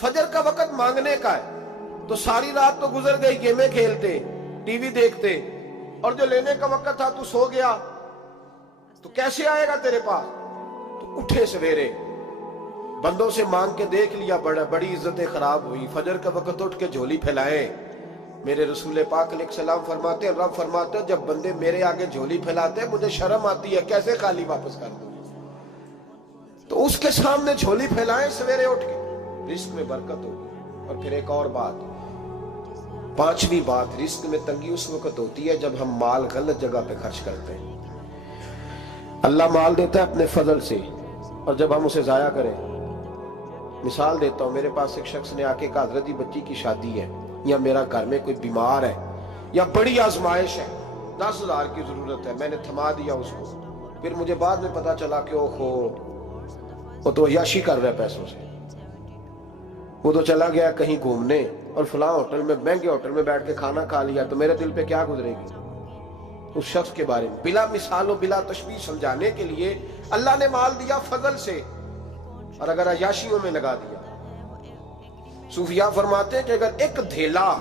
फजर का वक्त मांगने का है, तो सारी रात तो गुजर गई गेमें खेलते, टीवी देखते, और जो लेने का वक्त था तू सो गया, तो कैसे आएगा तेरे पास? तो उठे सवेरे, बंदों से मांग के देख लिया, बड़ी इज्जतें खराब हुई। फजर का वक्त उठ के झोली फैलाए। मेरे रसूल पाक अलैहिस्सलाम फरमाते, रब फरमाते, जब बंदे मेरे आगे झोली फैलाते मुझे शर्म आती है, कैसे खाली वापस कर दूं? तो उसके सामने झोली फैलाए सवेरे उठ के, रिस्क में बरकत होगी। और फिर एक और बात, पांचवी बात, रिस्क में तंगी उस वक्त होती है जब हम माल गलत जगह पे खर्च करते हैं। अल्लाह माल देता है अपने फजल से, और जब हम उसे जाया करें, मिसाल देता हूं, मेरे पास एक शख्स ने आके कहा, हजरत जी बच्ची की शादी है, या मेरा घर में कोई बीमार है, या बड़ी आजमाइश है, 10,000 की जरूरत है, मैंने थमा दिया उसको। फिर मुझे बाद में पता चला कि ओहो, वो तो अय्याशी कर रहा है पैसों से, वो तो चला गया कहीं घूमने और फलां होटल में, महंगे होटल में बैठ के खाना खा लिया, तो मेरे दिल पे क्या गुजरेगी उस शख्स के बारे में? बिला मिसालों बिला तशबीह समझाने के लिए अल्लाह ने माल दिया फजल से, और अगर अय्याशियों में लगा दिया। सूफिया फरमाते हैं कि अगर एक धेला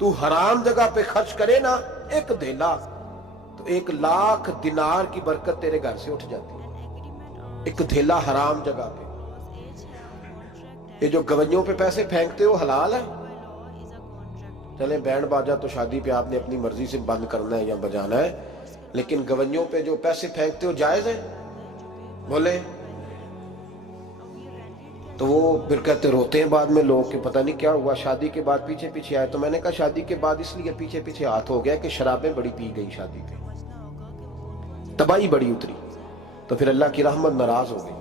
तू हराम जगह पे खर्च करे ना, एक धेला, तो 1,00,000 दिनार की बरकत तेरे घर से उठ जाती है। एक धेला हराम जगह पे। ये जो गवैयों पे पैसे फेंकते हो हलाल है? चले बैंड बाजा तो शादी पे आपने अपनी मर्जी से बंद करना है या बजाना है, लेकिन गवैयों पे जो पैसे फेंकते हो जायज है? बोले तो वो फिर कहते, रोते हैं बाद में लोग कि पता नहीं क्या हुआ, शादी के बाद पीछे पीछे आए। तो मैंने कहा शादी के बाद इसलिए पीछे पीछे हाथ हो गया कि शराबें बड़ी पी गई शादी पे, तबाही बड़ी उतरी, तो फिर अल्लाह की रहमत नाराज हो गई।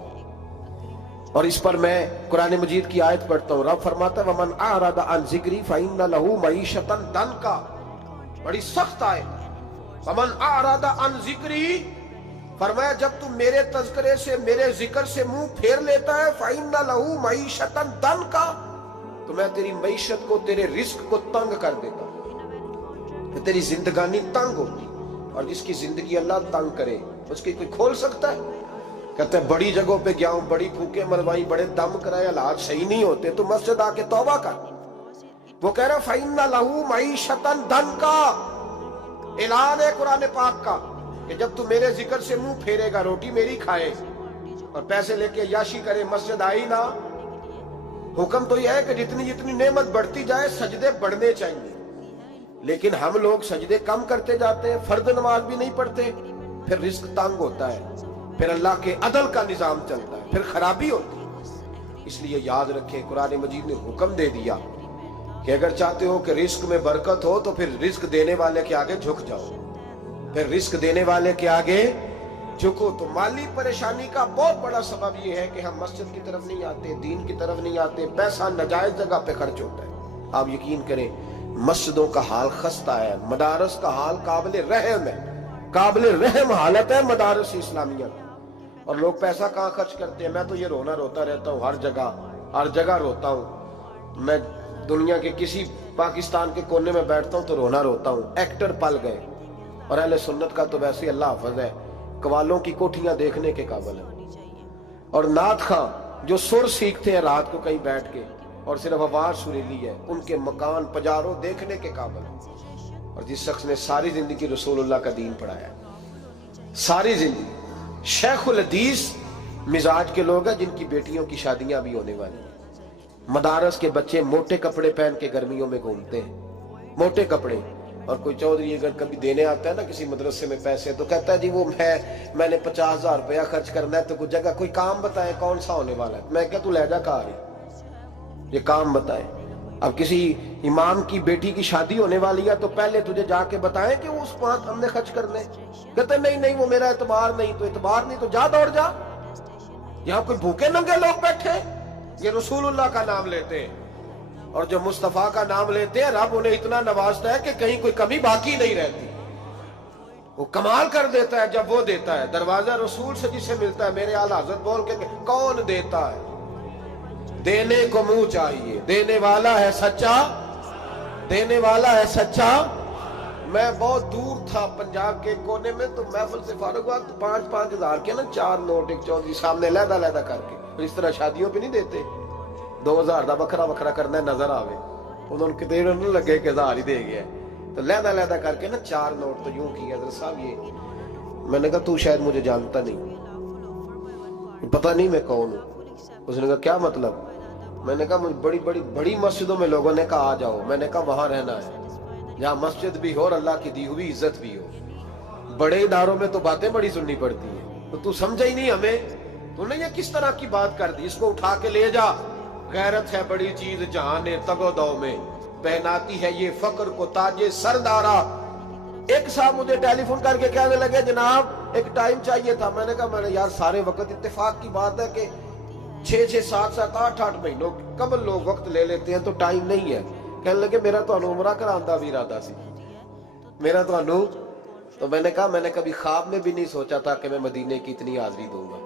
और इस पर मैं कुरान मजीद की आयत पढ़ता हूँ, रब फरमाता है, वमन आरदा अन ज़िक्री फइन्न लहू मईशतन दनका, बड़ी सख्त आयत। वमन आरदा अन ज़िक्री, फरमाया जब तू मेरे तज़किरे से, मेरे जिक्र से मुंह फेर लेता है, फइन्न लहू मईशतन दनका, तो मैं तेरी मईशत को, तेरे रिस्क को तंग कर देता हूं, तो तेरी जिंदगानी तंग होती। और जिसकी जिंदगी अल्लाह तंग करे उसकी कोई खोल सकता है? कहते हैं बड़ी जगहों पे गया हूं, बड़ी फूके मरवाई, बड़े दम कराए, हालात सही नहीं होते, तो मस्जिद आके तौबा कर। वो कह रहा फइन्न लहू मईशतन दनका, ऐलान है कुरान पाक का कि जब तू मेरे जिक्र से मुंह फेरेगा, रोटी मेरी खाए और पैसे लेके अय्याशी करे, मस्जिद आई ना। हुक्म तो यह है कि जितनी जितनी नेमत बढ़ती जाए सजदे बढ़ने चाहिए, लेकिन हम लोग सजदे कम करते जाते हैं, फर्द नमाज भी नहीं पढ़ते, फिर रिस्क तंग होता है, फिर अल्लाह के अदल का निजाम चलता है, फिर खराबी होती है। इसलिए याद रखें, कुरान मजीद ने हुक्म दे दिया कि अगर चाहते हो कि रिस्क में बरकत हो तो फिर रिस्क देने वाले के आगे झुक जाओ, फिर रिस्क देने वाले के आगे झुको। तो माली परेशानी का बहुत बड़ा सबब यह है कि हम मस्जिद की तरफ नहीं आते, दीन की तरफ नहीं आते, पैसा नाजायज जगह पे खर्च होता है। आप यकीन करें, मस्जिदों का हाल खस्ता है, मदारस का हाल काबिल रहम है, काबिल रहम हालत है मदारस इस्लामिया। और लोग पैसा कहाँ खर्च करते हैं? मैं तो ये रोना रोता रहता हूँ, हर जगह रोता हूँ। मैं दुनिया के किसी पाकिस्तान के कोने में बैठता हूँ तो रोना रोता हूँ। एक्टर पल गए, और अहले सुन्नत का तो वैसे अल्लाह हाफ़िज़ है, कवालों की कोठियां देखने के काबिल है। और नात खां जो सुर सीखते हैं रात को कहीं बैठ के और सिर्फ आवाज सुरीली है, उनके मकान पजारों देखने के काबिल है। और जिस शख्स ने सारी जिंदगी रसूलुल्लाह का दीन पढ़ाया, सारी जिंदगी, शेखुल हदीस मिजाज के लोग हैं जिनकी बेटियों की शादियां भी होने वाली हैं। मदारस के बच्चे मोटे कपड़े पहन के गर्मियों में घूमते हैं, मोटे कपड़े। और कोई चौधरी अगर कभी देने आता है ना किसी मदरसे में पैसे, तो कहता है जी वो मैंने 50,000 रुपया खर्च करना है, तो कुछ जगह कोई काम बताए कौन सा होने वाला है। मैं क्या तू लहजा कहा रही, ये काम बताए। अब किसी इमाम की बेटी की शादी होने वाली है तो पहले तुझे जाके बताएं कि उस पास हमने खर्च करने। कहते नहीं नहीं वो मेरा एतबार नहीं, तो एतबार नहीं तो जा दौड़ जा। यहाँ कोई भूखे नंगे लोग बैठे, ये रसूलुल्लाह का नाम लेते हैं, और जो मुस्तफा का नाम लेते हैं रब उन्हें इतना नवाजता है कि कहीं कोई कमी बाकी नहीं रहती। वो कमाल कर देता है जब वो देता है। दरवाजा रसूल से जिसे मिलता है, मेरे आला हज़रत बोल के कौन देता है? देने को मुंह चाहिए, देने वाला है सच्चा, देने वाला है सच्चा। मैं बहुत दूर था पंजाब के कोने में, तो महफिल से फारूक हुआ तो 5-5 हज़ार के ना 4 नोट एक चौधरी सामने लहदा लहदा करके, तो इस तरह शादियों पे नहीं देते। 2000 ਦਾ ਵੱਖਰਾ ਵੱਖਰਾ ਕਰਨਾ ਨਜ਼ਰ ਆਵੇ, ਉਹਨਾਂ ਨੂੰ ਕਿਤੇ ਨੂੰ ਲੱਗੇ ਕਿ 1000 ਹੀ ਦੇ ਗਿਆ। तो लहदा लहदा करके ना 4 नोट तो यूं किया, हज़रत साहब ये। मैंने कहा तू शायद मुझे जानता नहीं, पता नहीं मैं कौन हूँ। उसने कहा क्या मतलब? मैंने कहा मुझे बड़ी बड़ी बड़ी मस्जिदों में लोगों ने कहा आ जाओ। मैंने कहा वहां रहना है जहाँ मस्जिद भी हो और अल्लाह की दी हुई इज्जत भी हो। बड़े इदारों में तो बातें बड़ी सुननी पड़ती है, तो तू समझा ही नहीं हमें। तूने ये किस तरह की बात कर दी? इसको उठा के ले जा। गैरत है बड़ी चीज जहां ने तगोदो में, पहनाती है ये फक्र को ताजे सरदारा। एक साहब मुझे टेलीफोन करके कहने लगे जनाब एक टाइम चाहिए था। मैंने कहा मैंने यार सारे वक्त इत्तेफाक की बात है कि 6-6, 7-7, 8-8 महीनों कबल लोग वक्त ले लेते हैं, तो टाइम नहीं है। कहने लगे मेरा तो उमरा करांदा भी इरादा सी, मेरा तो मैंने कहा मैंने कभी ख्वाब में भी नहीं सोचा था कि मैं मदीने की इतनी हाजिरी दूंगा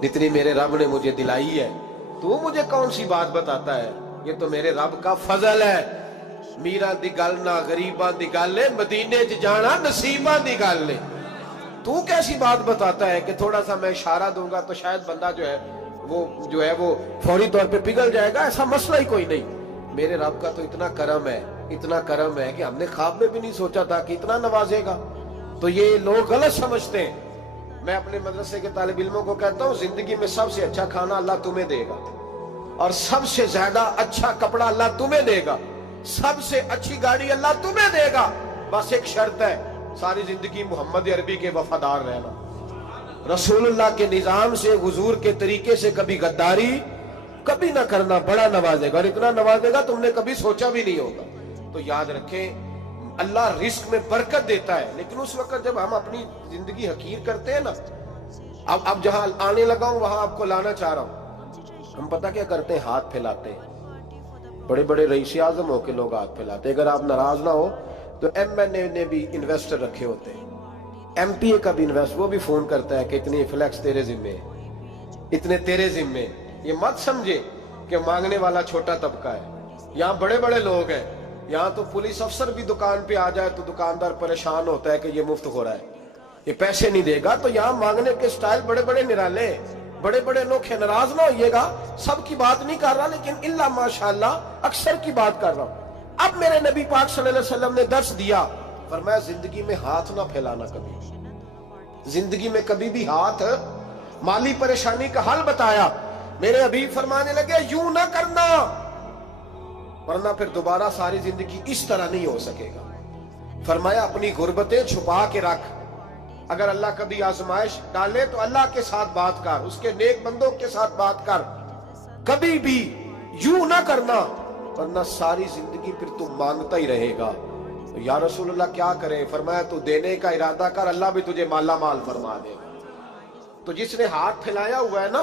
जितनी मेरे रब ने मुझे दिलाई है। तू मुझे कौन सी बात बताता है? ये तो मेरे रब का फजल है। मीरा दी गल ना गरीबा दी गल है, मदीने च जाना नसीबा दी गल है। तू कैसी बात बताता है कि थोड़ा सा मैं इशारा दूंगा तो शायद बंदा जो है वो फौरी तौर पे पिघल जाएगा? ऐसा मसला ही कोई नहीं। मेरे रब का तो इतना करम है कि हमने ख्वाब में भी नहीं सोचा था कि इतना नवाजेगा। तो ये लोग गलत समझते हैं। मैं अपने मदरसे के तालिब इल्मों को कहता हूँ जिंदगी में सबसे अच्छा खाना अल्लाह तुम्हें देगा, और सबसे ज्यादा अच्छा कपड़ा अल्लाह तुम्हें देगा, सबसे अच्छी गाड़ी अल्लाह तुम्हें देगा। बस एक शर्त है, सारी जिंदगी मोहम्मद अरबी के वफादार रहना, रसूलुल्लाह के निजाम से हुजूर के तरीके से कभी गद्दारी कभी ना करना। बड़ा नवाजेगा, और इतना नवाजेगा तुमने कभी सोचा भी नहीं होगा। तो याद रखें अल्लाह रिस्क में बरकत देता है, लेकिन उस वक्त जब हम अपनी जिंदगी हकीर करते हैं ना। अब जहां आने लगा हूं वहां आपको लाना चाह रहा हूं। हम पता क्या करते हैं? हाथ फैलाते हैं। बड़े बड़े रईस आजम होके लोग हाथ फैलाते हैं। अगर आप नाराज ना हो तो MNA ने भी इन्वेस्टर रखे होते हैं, MPA का भी इन्वेस्ट, वो भी फोन करता है कि इतनी फ्लैक्स तेरे जिम्मे, इतने तेरे जिम्मे। ये मत समझे कि मांगने वाला छोटा तबका है। यहाँ बड़े बड़े लोग हैं। यहाँ तो पुलिस अफसर भी दुकान पे आ जाए तो दुकानदार परेशान होता है कि ये मुफ्त हो रहा है, ये पैसे नहीं देगा। तो यहाँ मांगने के स्टाइल बड़े बड़े निराले, बड़े बड़े लोग हैं। नाराज ना होइएगा, सबकी बात नहीं कर रहा, लेकिन इल्ला माशाअल्लाह अक्सर की बात कर रहा हूं। अब मेरे नबी पाक सल्लल्लाहु अलैहि वसल्लम ने दर्श दिया, फरमाया जिंदगी में हाथ ना फैलाना कभी, जिंदगी में कभी भी हाथ। माली परेशानी का हल बताया। मेरे हबीब फरमाने लगे यूं ना करना, वरना फिर दोबारा सारी जिंदगी इस तरह नहीं हो सकेगा। फरमाया अपनी गुर्बतें छुपा के रख। अगर अल्लाह कभी आजमाइश डाले तो अल्लाह के साथ बात कर, उसके नेक बंदों के साथ बात कर। कभी भी यूं ना करना, वरना सारी जिंदगी फिर तू मांगता ही रहेगा। तो या रसूलुल्लाह क्या करे? फरमाया तू देने का इरादा कर, अल्लाह भी तुझे माला माल फरमा देगा। तो जिसने हाथ फैलाया हुआ है ना,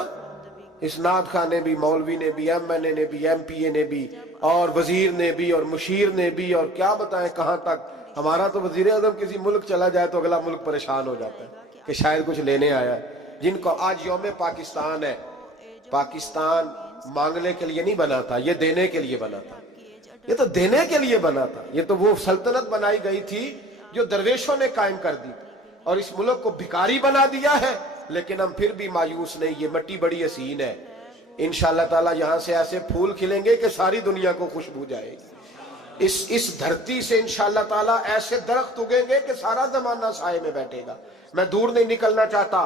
इसनाद खान ने भी, मौलवी ने भी, MNA ने भी, MPA ने भी, और वजीर ने भी, और मुशीर ने भी, और क्या बताएं कहां तक। हमारा तो वजीर आज़म किसी मुल्क चला जाए तो अगला मुल्क परेशान हो जाता है कि शायद कुछ लेने आया है। जिनको आज यौम पाकिस्तान है, पाकिस्तान मांगने के लिए नहीं बना था, ये देने के लिए बना था। ये तो देने के लिए बना था। ये तो वो सल्तनत बनाई गई थी जो दरवेशों ने कायम कर दी, और इस मुल्क को भिखारी बना दिया है। लेकिन हम फिर भी मायूस नहीं। ये मिट्टी बड़ी हसीन है, इंशाअल्लाह ताला यहाँ से ऐसे फूल खिलेंगे कि सारी दुनिया को खुशबू जाएगी। इस धरती से इंशाअल्लाह ताला ऐसे दरख्त उगेंगे कि सारा जमाना साए में बैठेगा। मैं दूर नहीं निकलना चाहता।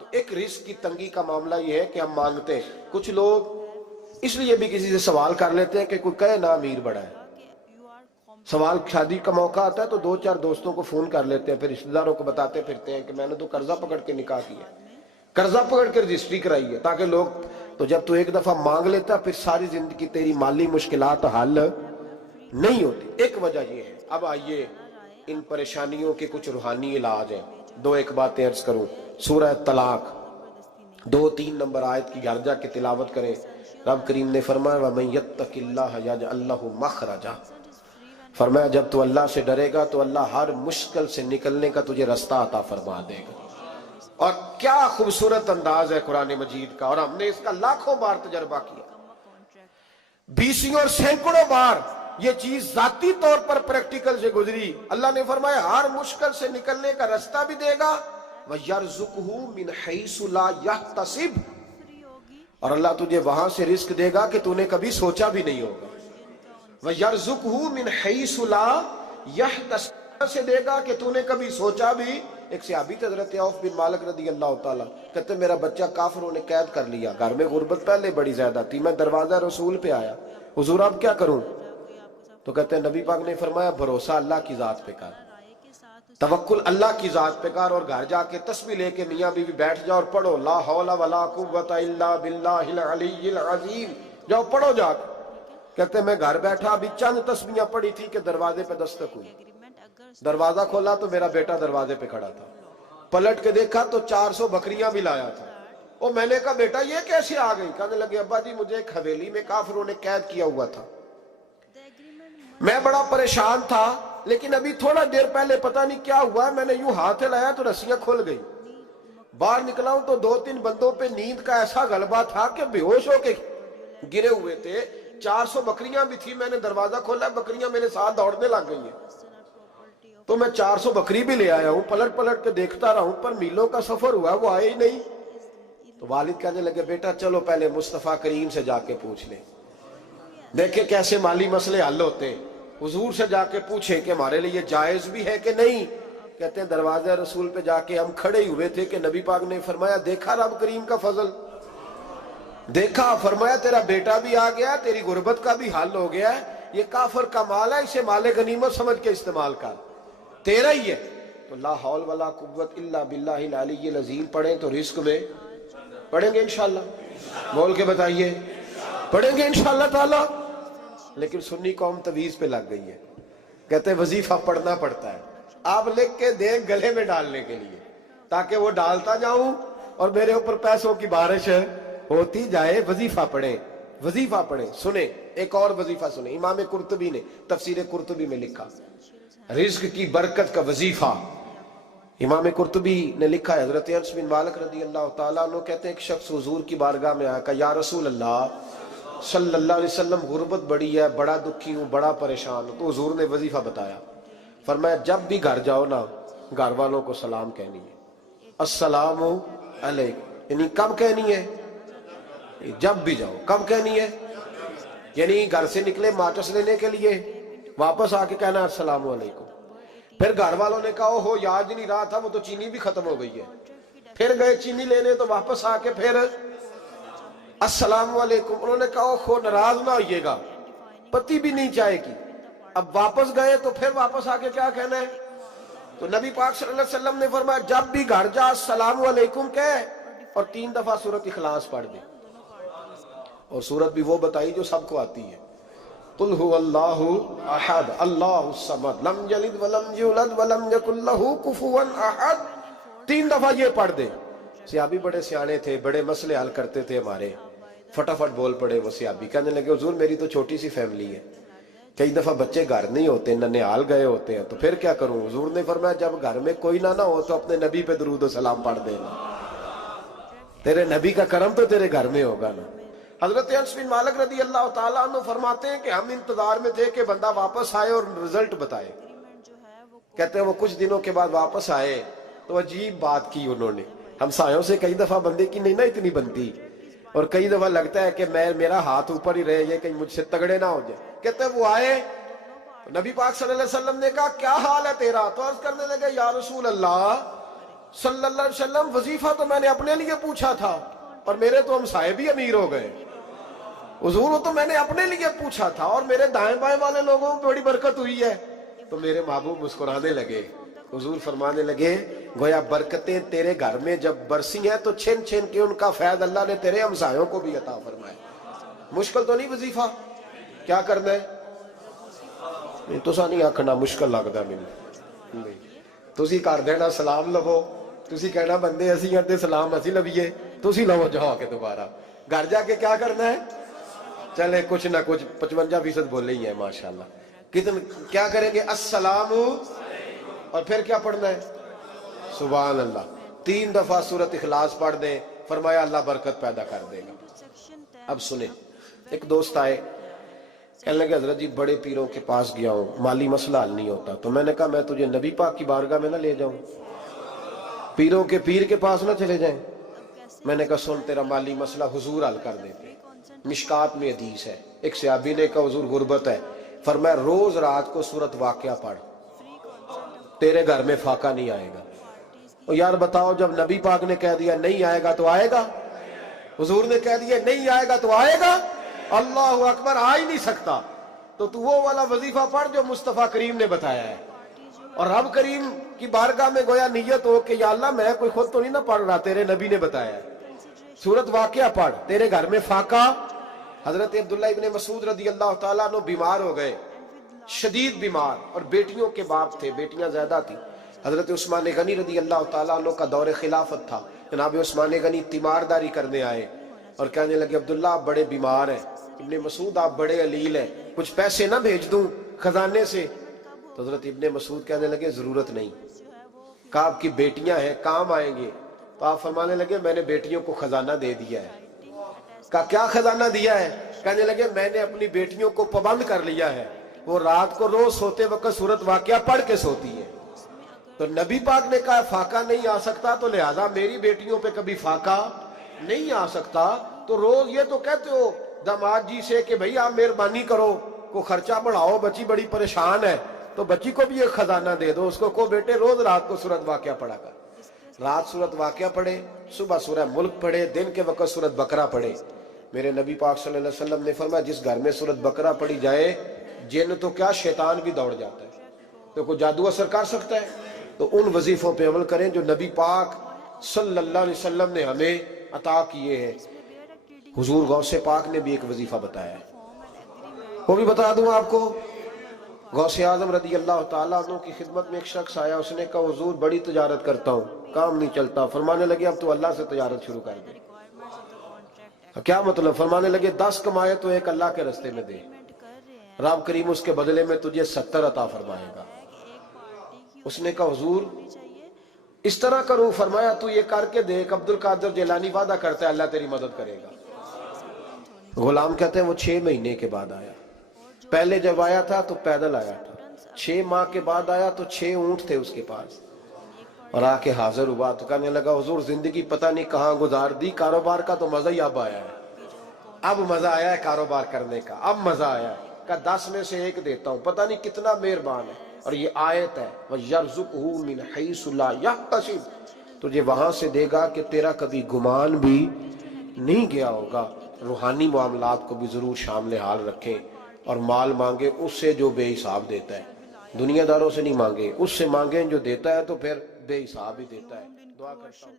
तो एक रिस्क की तंगी का मामला ये है कि हम मांगते हैं। कुछ लोग इसलिए भी किसी से सवाल कर लेते हैं कि कोई कहे ना अमीर बड़ा है। सवाल, शादी का मौका आता है तो 2-4 दोस्तों को फोन कर लेते हैं, फिर रिश्तेदारों को बताते फिरते हैं कि मैंने तो कर्जा पकड़ के निकाह किया, कर्जा पकड़ के रजिस्ट्री कराई है, ताकि लोग। तो जब तू एक दफा मांग लेता फिर सारी जिंदगी तेरी माली मुश्किलात हल नहीं होती। एक वजह ये है। अब आइए इन परेशानियों के कुछ रूहानी इलाज हैं। 2-1 बातें अर्ज करूं। सूरह तलाक 2-3 नंबर आयत की घर जाके तिलावत करें। रब करीम ने फरमाया वमन यत्तकिल्लाह यजअल लहु मखरजा। फरमाया जब तू अल्लाह से डरेगा तो अल्लाह हर मुश्किल से निकलने का तुझे रास्ता अता फरमा देगा। और क्या खूबसूरत अंदाज है कुरान मजीद का, और हमने इसका लाखों बार तजर्बा किया, 20 और सैकड़ों बार ये चीज जाती तौर पर प्रैक्टिकल से गुजरी। अल्लाह ने फरमाया हर मुश्किल से निकलने का रास्ता भी देगा, वयरज़ुक़हु मिन हैसु ला यहतसिब, اور اللہ تجھے وہاں سے رزق دے گا کہ تو نے کبھی سوچا بھی نہیں ہوگا. وَيَرْزُقْهُ مِنْ حَيْثُ لَا يَحْتَسِبُ سے دے گا کہ تو نے کبھی سوچا بھی. ایک صحابی تھے حضرت عوف بن مالک رضی اللہ تعالیٰ, کہتے میرا بچہ کافروں نے قید کر لیا, گھر میں غربت پہلے بڑی زیادہ تھی, میں دروازہ رسول پہ آیا, حضور اب کیا کروں؟ تو کہتے ہیں نبی پاک نے فرمایا بھروسہ اللہ کی ذات پہ کر, توکل اللہ کی ذات پہ کر, اور گھر جا کے تسبیح لے کے میاں بیوی بیٹھ جاؤ اور پڑھو لا حول ولا قوت الا باللہ العلی العظیم, جاؤ پڑھو جا کے. کہتے ہیں میں گھر بیٹھا, ابھی چند تسبیحاں پڑھی تھی کہ دروازے پہ دستک ہوئی, دروازہ کھولا تو میرا بیٹا دروازے پہ کھڑا تھا, پلٹ کے دیکھا تو 400 بکریاں بھی لایا تھا. اور میں نے کہا بیٹا یہ کیسے آ گئی؟ کہنے لگے ابا جی مجھے ایک حویلی میں کافروں نے قید کیا ہوا تھا, میں بڑا پریشان تھا, لیکن ابھی تھوڑا دیر پہلے پتہ نہیں کیا ہوا, میں نے یوں ہاتھ لایا تو رسیاں کھل گئی, باہر نکلا ہوں تو 2-3 بندوں پہ نیند کا ایسا غلبہ تھا کہ بے ہوش ہو کے گرے ہوئے تھے. 400 بکریاں بھی تھی, میں نے دروازہ کھولا, بکریاں میرے ساتھ دوڑنے لگ گئی ہیں, تو میں 400 بکری بھی لے آیا ہوں, پلٹ پلٹ کے دیکھتا رہا ہوں, پر میلوں کا سفر ہوا وہ آئے ہی نہیں. تو والد کہنے لگے بیٹا چلو پہلے مصطفیٰ کریم سے جا کے پوچھ لیں, دیکھیں کیسے مالی مسئلے حل ہوتے ہیں. حضور سے جا کے پوچھیں کہ ہمارے لیے جائز بھی ہے کہ نہیں. کہتے ہیں دروازہ رسول پہ جا کے ہم کھڑے ہی ہوئے تھے کہ نبی پاک نے فرمایا دیکھا رب کریم کا فضل, دیکھا, فرمایا تیرا بیٹا بھی آ گیا, تیری غربت کا بھی حل ہو گیا ہے, یہ کافر کا مال ہے, اسے مال غنیمت سمجھ کے استعمال کر, تیرا ہی ہے. تو لا حول ولا قوت الا باللہ العلی العظیم پڑھیں تو رزق میں پڑھیں گے انشاءاللہ, بول کے بتائیے پڑھیں گے انشاءاللہ تعالی. لیکن سنی قوم تویز پہ لگ گئی ہے, کہتے ہیں وظیفہ پڑھنا پڑتا ہے, آپ لکھ کے دیں گلے میں ڈالنے کے لیے تاکہ وہ ڈالتا جاؤں اور میرے اوپر پیسوں کی بارش ہوتی جائے. وظیفہ پڑھیں, وظیفہ پڑھیں. سنیں ایک اور وظیفہ سنیں, امام قرطبی نے تفسیر قرطبی میں لکھا رزق کی برکت کا وظیفہ. امام قرطبی نے لکھا ہے حضرت انس بن مالک رضی اللہ تعالیٰ عنہ کہتے ہیں ایک شخص حضور کی بارگاہ میں آیا, کہا یا رسول اللہ صلی اللہ علیہ وسلم غربت بڑی ہے, بڑا دکھی ہوں, بڑا پریشان ہوں. تو حضور نے وظیفہ بتایا, فرمایا جب بھی گھر جاؤ نا گھر والوں کو سلام کہنی ہے, السلام علیکم. یعنی کب کہنی ہے؟ جب بھی جاؤ. کب کہنی ہے؟ یعنی گھر سے نکلے ماچس لینے کے لیے, واپس آ کے کہنا السلام علیکم. پھر گھر والوں نے کہا ہو یاد نہیں رہا تھا, وہ تو چینی بھی ختم ہو گئی ہے. پھر گئے چینی لینے تو واپس آ کے پھر السلام علیکم. انہوں نے کہا خو ناراض نہ ہوئیے گا, پتی بھی نہیں چائے کی. اب واپس گئے تو پھر واپس آ کے کیا کہنا ہے؟ تو نبی پاک صلی اللہ علیہ وسلم نے فرمایا جب بھی گھر جا السلام علیکم کہے اور 3 دفعہ سورۃ اخلاص پڑھ دے, اور سورت بھی وہ بتائی جو سب کو آتی ہے, قل هو اللہ احد اللہ الصمد لم یلد ولم یولد ولم یکن لہ کفوا احد. 3 دفعہ یہ پڑھ دے. صحابی بڑے سیانے تھے, بڑے مسئلے حل کرتے تھے ہمارے, فٹافٹ بول پڑے وہ صحابی, کہنے لگے حضور میری تو چھوٹی سی فیملی ہے, کئی دفعہ بچے گھر نہیں ہوتے, ننھیال گئے ہوتے ہیں, تو پھر کیا کروں؟ حضور نے فرمایا جب گھر میں کوئی نہ ہو تو اپنے نبی پہ درود و سلام پڑھ دینا, تیرے نبی کا کرم تو تیرے گھر میں ہوگا نا. حضرت انس بن مالک رضی اللہ تعالیٰ عنہ فرماتے ہیں کہ ہم انتظار میں تھے کہ بندہ واپس آئے اور رزلٹ بتائے. کہتے ہیں وہ کچھ دنوں کے بعد واپس آئے تو عجیب بات کی انہوں نے. ہمسایوں سے کئی دفعہ بندے کی نہیں نا اتنی بنتی, اور کئی دفعہ لگتا ہے کہ میرا ہاتھ اوپر ہی رہے, یہ کہیں مجھ سے تگڑے نہ ہو جائے. کہتے ہیں وہ آئے تو نبی پاک صلی اللہ علیہ وسلم نے کہا کیا حال ہے تیرا؟ تو عرض کرنے لگے یا رسول اللہ صلی اللہ علیہ وسلم وظیفہ تو میں نے اپنے لیے پوچھا تھا اور میرے تو ہمسائے بھی امیر ہو گئے. حضور وہ تو میں نے اپنے لیے پوچھا تھا اور میرے دائیں بائیں والے لوگوں کو بڑی برکت ہوئی ہے. تو میرے محبوب مسکرانے لگے. حضور فرمانے لگے گویا برکتیں تیرے گھر میں جب برسی ہیں تو چھن چھن کے ان کا فیض اللہ نے تیرے ہمسایوں کو بھی عطا فرمائے. مشکل تو نہیں وظیفہ, کیا کرنا ہے؟ نہیں تو سا نہیں آکھنا مشکل لگتا مجھے. تسی کر دینا سلام لو, تسی کہنا بندے اسی ہیں سلام اسی لویے, تسی لو جاؤ کے دوبارہ. گھر جا کے کیا کرنا ہے؟ چلے کچھ نہ کچھ 55% بولے ہی ہیں ماشاءاللہ. کیا کریں گے؟ السلام, اور پھر کیا پڑھنا ہے؟ سبحان اللہ. 3 دفعہ سورۃ اخلاص پڑھ دیں, فرمایا اللہ برکت پیدا کر دے گا. اب سنیں, ایک دوست آئے, کہنے لگے حضرت جی بڑے پیروں کے پاس گیا ہوں, مالی مسئلہ حل نہیں ہوتا. تو میں نے کہا میں تجھے نبی پاک کی بارگاہ میں نہ لے جاؤں, پیروں کے پیر کے پاس نہ چلے جائیں. میں نے کہا سن تیرا مالی مسئلہ حضور حل کر دیتے. مشکات میں حدیث ہے, ایک صحابی نے کہا حضور غربت ہے, فرمایا روز رات کو سورت واقعہ پڑھ, تیرے گھر میں فاقہ نہیں آئے گا. اور یار بتاؤ, جب نبی پاک نے کہہ دیا نہیں آئے گا تو آئے گا, حضور نے کہہ دیا نہیں آئے گا تو آئے گا, اللہ اکبر, آ ہی نہیں سکتا. تو وہ والا وظیفہ پڑھ جو مصطفیٰ کریم نے بتایا ہے, اور رب کریم کی بارگاہ میں گویا نیت ہو کہ یا اللہ میں کوئی خود تو نہیں نہ پڑھ رہا, تیرے نبی نے بتایا ہے, سورت واقعہ پڑھ, تیرے گھر میں فاقہ. حضرت عبداللہ ابن مسعود رضی اللہ تعالیٰ عنہ بیمار ہو گئے, شدید بیمار, اور بیٹیوں کے باپ تھے, بیٹیاں زیادہ تھیں. حضرت عثمان غنی رضی اللہ تعالیٰ عنہ کا دور خلافت تھا. جناب عثمان غنی تیمارداری کرنے آئے اور کہنے لگے عبداللہ آپ بڑے بیمار ہیں, ابن مسعود آپ بڑے علیل ہیں, کچھ پیسے نہ بھیج دوں خزانے سے؟ تو حضرت ابن مسعود کہنے لگے ضرورت نہیں, کہا آپ کی بیٹیاں ہیں کام آئیں گے. تو آپ فرمانے لگے میں نے بیٹیوں کو خزانہ دے دیا ہے. کہا کیا خزانہ دیا ہے؟ کہنے لگے میں نے اپنی بیٹیوں کو پابند کر لیا ہے, وہ رات کو روز سوتے وقت سورت واقعہ پڑھ کے سوتی ہے. تو نبی پاک نے کہا فاقہ نہیں آ سکتا, تو لہذا میری بیٹیوں پہ کبھی فاقہ نہیں آ سکتا. تو روز یہ تو کہتے ہو داماد جی سے کہ بھئی آپ مہربانی کرو, کو خرچہ بڑھاؤ, بچی بڑی پریشان ہے, تو بچی کو بھی ایک خزانہ دے دو, اس کو بیٹے روز رات کو سورت واقعہ پڑھا کر. رات سورت واقعہ پڑھے, صبح سورہ ملک پڑھے, دن کے وقت سورت بقرہ پڑھے. میرے نبی پاک صلی اللہ علیہ وسلم نے فرمایا جس گھر میں سورت بقرہ پڑھی جائے, جن تو کیا شیطان بھی دوڑ جاتا ہے. تو کوئی جادو اثر کر سکتا ہے؟ تو ان وظیفوں پہ عمل کریں جو نبی پاک صلی اللہ علیہ وسلم نے ہمیں عطا کیے ہیں. حضور غوث پاک نے بھی ایک وظیفہ بتایا ہے, وہ بھی بتا دوں آپ کو. غوث اعظم رضی اللہ تعالیٰ عنہ کی خدمت میں ایک شخص آیا, اس نے کہا حضور بڑی تجارت کرتا ہوں, کام نہیں چلتا. فرمانے لگے اب تو اللہ سے تجارت شروع کر دے. کیا مطلب؟ فرمانے لگے 10 کمائے تو ایک اللہ کے رستے میں دے, رب کریم اس کے بدلے میں تجھے 70 عطا فرمائے گا. اس نے کہا حضور اس طرح کروں؟ فرمایا تو یہ کر کے دیکھ, عبد القادر جیلانی وعدہ کرتا ہے اللہ تیری مدد کرے گا. غلام کہتے ہیں وہ 6 مہینے کے بعد آیا. پہلے جب آیا تھا تو پیدل آیا تھا, 6 ماہ کے بعد آیا تو 6 اونٹ تھے اس کے پاس, اور آ کے حاضر ہوا. تو کہنے لگا حضور زندگی پتہ نہیں کہاں گزار دی, کاروبار کا تو مزہ ہی اب آیا ہے, اب مزہ آیا ہے کاروبار کرنے کا, اب مزہ آیا ہے. کہ 10 میں سے 1 دیتا ہوں, پتہ نہیں کتنا مہربان ہے. اور یہ آیت ہے وَيَرْزُقْهُ مِنْ حَيْثُ لَا يَحْتَسِبُ, تجھے وہاں سے دے گا کہ تیرا کبھی گمان بھی نہیں گیا ہوگا. روحانی معاملات کو بھی ضرور شامل حال رکھیں, اور مال مانگے اس سے جو بے حساب دیتا ہے, دنیا داروں سے نہیں مانگے, اس سے مانگیں جو دیتا ہے تو پھر بے حساب ہی دیتا ہے. دعا کرتا ہوں.